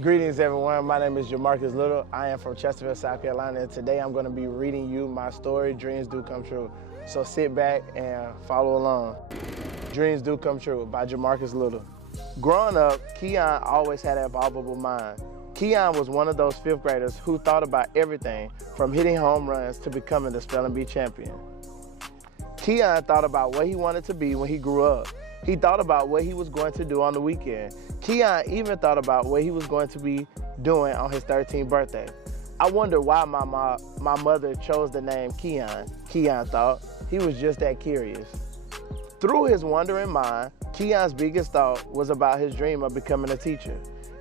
Greetings everyone, my name is Jamarcus Little. I am from Chesterfield, South Carolina, and today I'm going to be reading you my story, Dreams Do Come True. So sit back and follow along. Dreams Do Come True by Jamarcus Little. Growing up, Keon always had a voluble mind. Keon was one of those fifth graders who thought about everything from hitting home runs to becoming the spelling bee champion. Keon thought about what he wanted to be when he grew up. He thought about what he was going to do on the weekend. Keon even thought about what he was going to be doing on his 13th birthday. I wonder why my mother chose the name Keon. Keon thought. He was just that curious. Through his wandering mind, Keon's biggest thought was about his dream of becoming a teacher.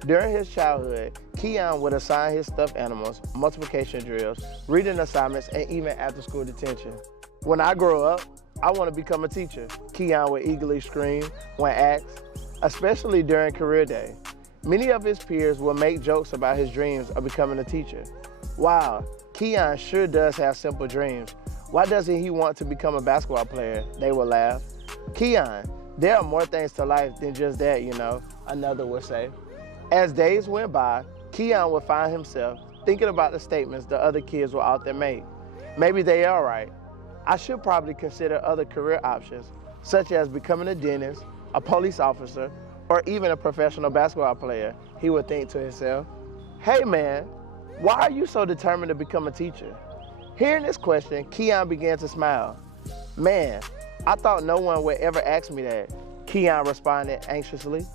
During his childhood, Keon would assign his stuffed animals, multiplication drills, reading assignments, and even after-school detention. When I grow up, I want to become a teacher, Keon would eagerly scream when asked, especially during career day. Many of his peers will make jokes about his dreams of becoming a teacher. Wow, Keon sure does have simple dreams. Why doesn't he want to become a basketball player? They will laugh. Keon, there are more things to life than just that, you know, another would say. As days went by, Keon would find himself thinking about the statements the other kids will often make. Maybe they are right. I should probably consider other career options, such as becoming a dentist, a police officer, or even a professional basketball player, he would think to himself. Hey man, why are you so determined to become a teacher? Hearing this question, Keon began to smile. Man, I thought no one would ever ask me that, Keon responded anxiously.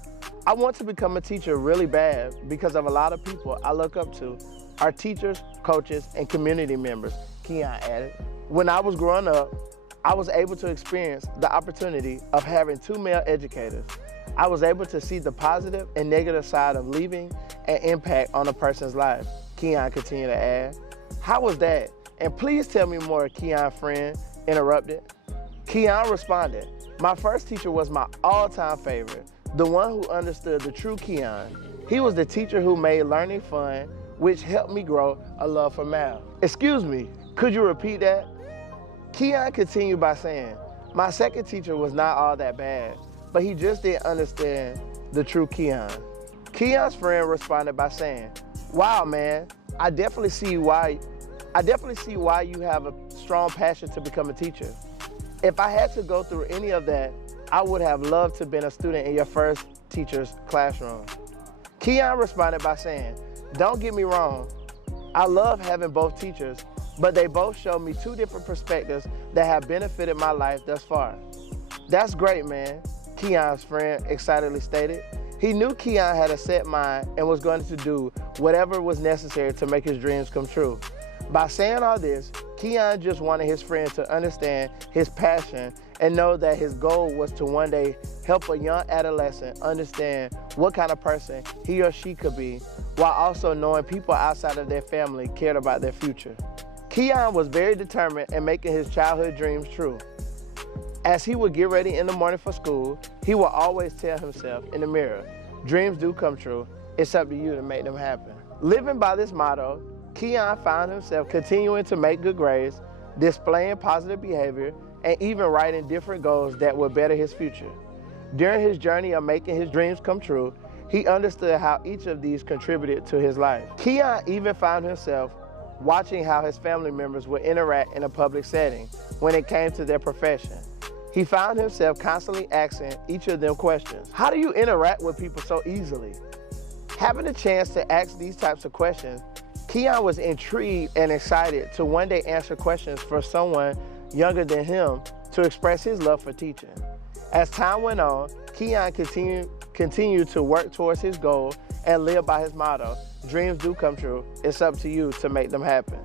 I want to become a teacher really bad because of a lot of people I look up to, our teachers, coaches, and community members, Keon added. When I was growing up, I was able to experience the opportunity of having two male educators. I was able to see the positive and negative side of leaving an impact on a person's life, Keon continued to add. How was that? And please tell me more, Keon's friend interrupted. Keon responded, my first teacher was my all-time favorite, the one who understood the true Keon. He was the teacher who made learning fun, which helped me grow a love for math. Excuse me, could you repeat that? Keon continued by saying, my second teacher was not all that bad, but he just didn't understand the true Keon. Keon's friend responded by saying, wow man, I definitely see why you have a strong passion to become a teacher. If I had to go through any of that, I would have loved to have been a student in your first teacher's classroom. Keon responded by saying, don't get me wrong, I love having both teachers, but they both show me two different perspectives that have benefited my life thus far. That's great, man, Keon's friend excitedly stated. He knew Keon had a set mind and was going to do whatever was necessary to make his dreams come true. By saying all this, Keon just wanted his friend to understand his passion and know that his goal was to one day help a young adolescent understand what kind of person he or she could be, while also knowing people outside of their family cared about their future. Keon was very determined in making his childhood dreams true. As he would get ready in the morning for school, he would always tell himself in the mirror, dreams do come true, it's up to you to make them happen. Living by this motto, Keon found himself continuing to make good grades, displaying positive behavior, and even writing different goals that would better his future. During his journey of making his dreams come true, he understood how each of these contributed to his life. Keon even found himself watching how his family members would interact in a public setting when it came to their profession. He found himself constantly asking each of them questions. How do you interact with people so easily? Having the chance to ask these types of questions, Keon was intrigued and excited to one day answer questions for someone younger than him to express his love for teaching. As time went on, Keon continued to work towards his goal and live by his motto, dreams do come true, it's up to you to make them happen.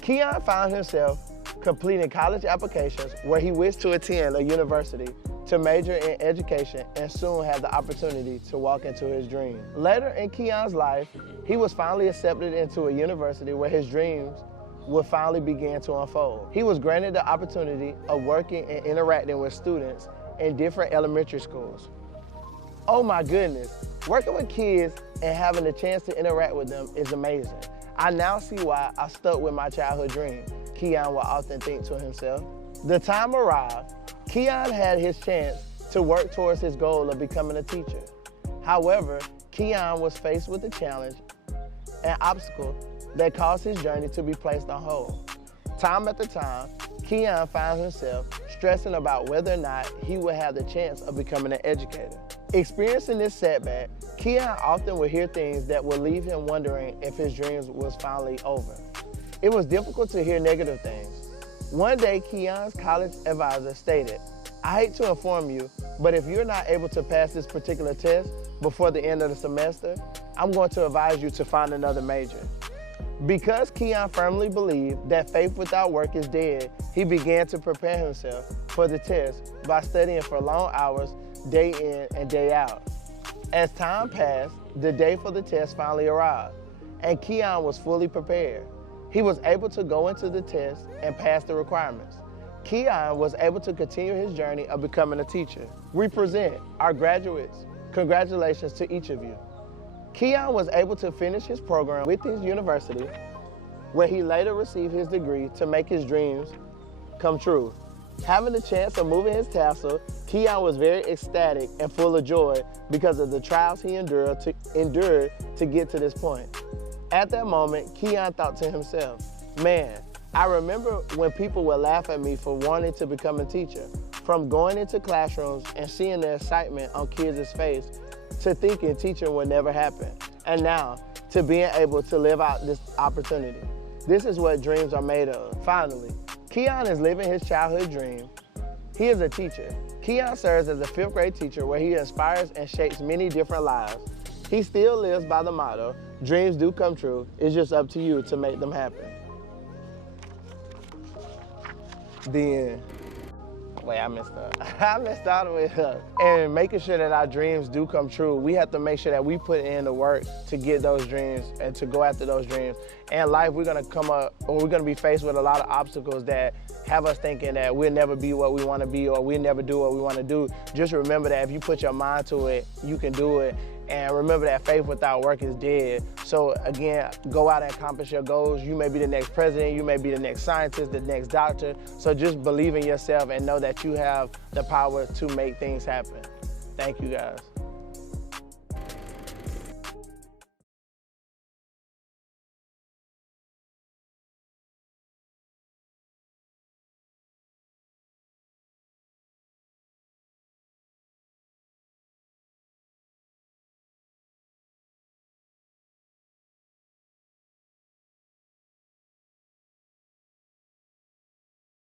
Keon found himself completing college applications where he wished to attend a university to major in education and soon have the opportunity to walk into his dream. Later in Keon's life, he was finally accepted into a university where his dreams would finally begin to unfold. He was granted the opportunity of working and interacting with students in different elementary schools. Oh my goodness, working with kids and having the chance to interact with them is amazing. I now see why I stuck with my childhood dream, Keon would often think to himself. The time arrived. Keon had his chance to work towards his goal of becoming a teacher. However, Keon was faced with a challenge, an obstacle that caused his journey to be placed on hold. Time after time, Keon finds himself stressing about whether or not he would have the chance of becoming an educator. Experiencing this setback, Keon often would hear things that would leave him wondering if his dreams was finally over. It was difficult to hear negative things. One day, Keon's college advisor stated, "I hate to inform you, but if you're not able to pass this particular test before the end of the semester, I'm going to advise you to find another major." Because Keon firmly believed that faith without work is dead, he began to prepare himself for the test by studying for long hours, day in and day out. As time passed, the day for the test finally arrived, and Keon was fully prepared. He was able to go into the test and pass the requirements. Keon was able to continue his journey of becoming a teacher. We present our graduates. Congratulations to each of you. Keon was able to finish his program with his university, where he later received his degree to make his dreams come true. Having the chance of moving his tassel, Keon was very ecstatic and full of joy because of the trials he endured to get to this point. At that moment, Keon thought to himself, "Man, I remember when people would laugh at me for wanting to become a teacher, from going into classrooms and seeing the excitement on kids' face to thinking teaching would never happen, and now to being able to live out this opportunity. This is what dreams are made of." Finally, Keon is living his childhood dream. He is a teacher. Keon serves as a 5th grade teacher where he inspires and shapes many different lives. He still lives by the motto, "Dreams do come true. It's just up to you to make them happen." The end. Wait, I messed up. I messed all the way up. And making sure that our dreams do come true, we have to make sure that we put in the work to get those dreams and to go after those dreams. In life, we're gonna come up, or we're gonna be faced with a lot of obstacles that have us thinking that we'll never be what we wanna be or we'll never do what we wanna do. Just remember that if you put your mind to it, you can do it. And remember that faith without work is dead. So again, go out and accomplish your goals. You may be the next president, you may be the next scientist, the next doctor. So just believe in yourself and know that you have the power to make things happen. Thank you guys.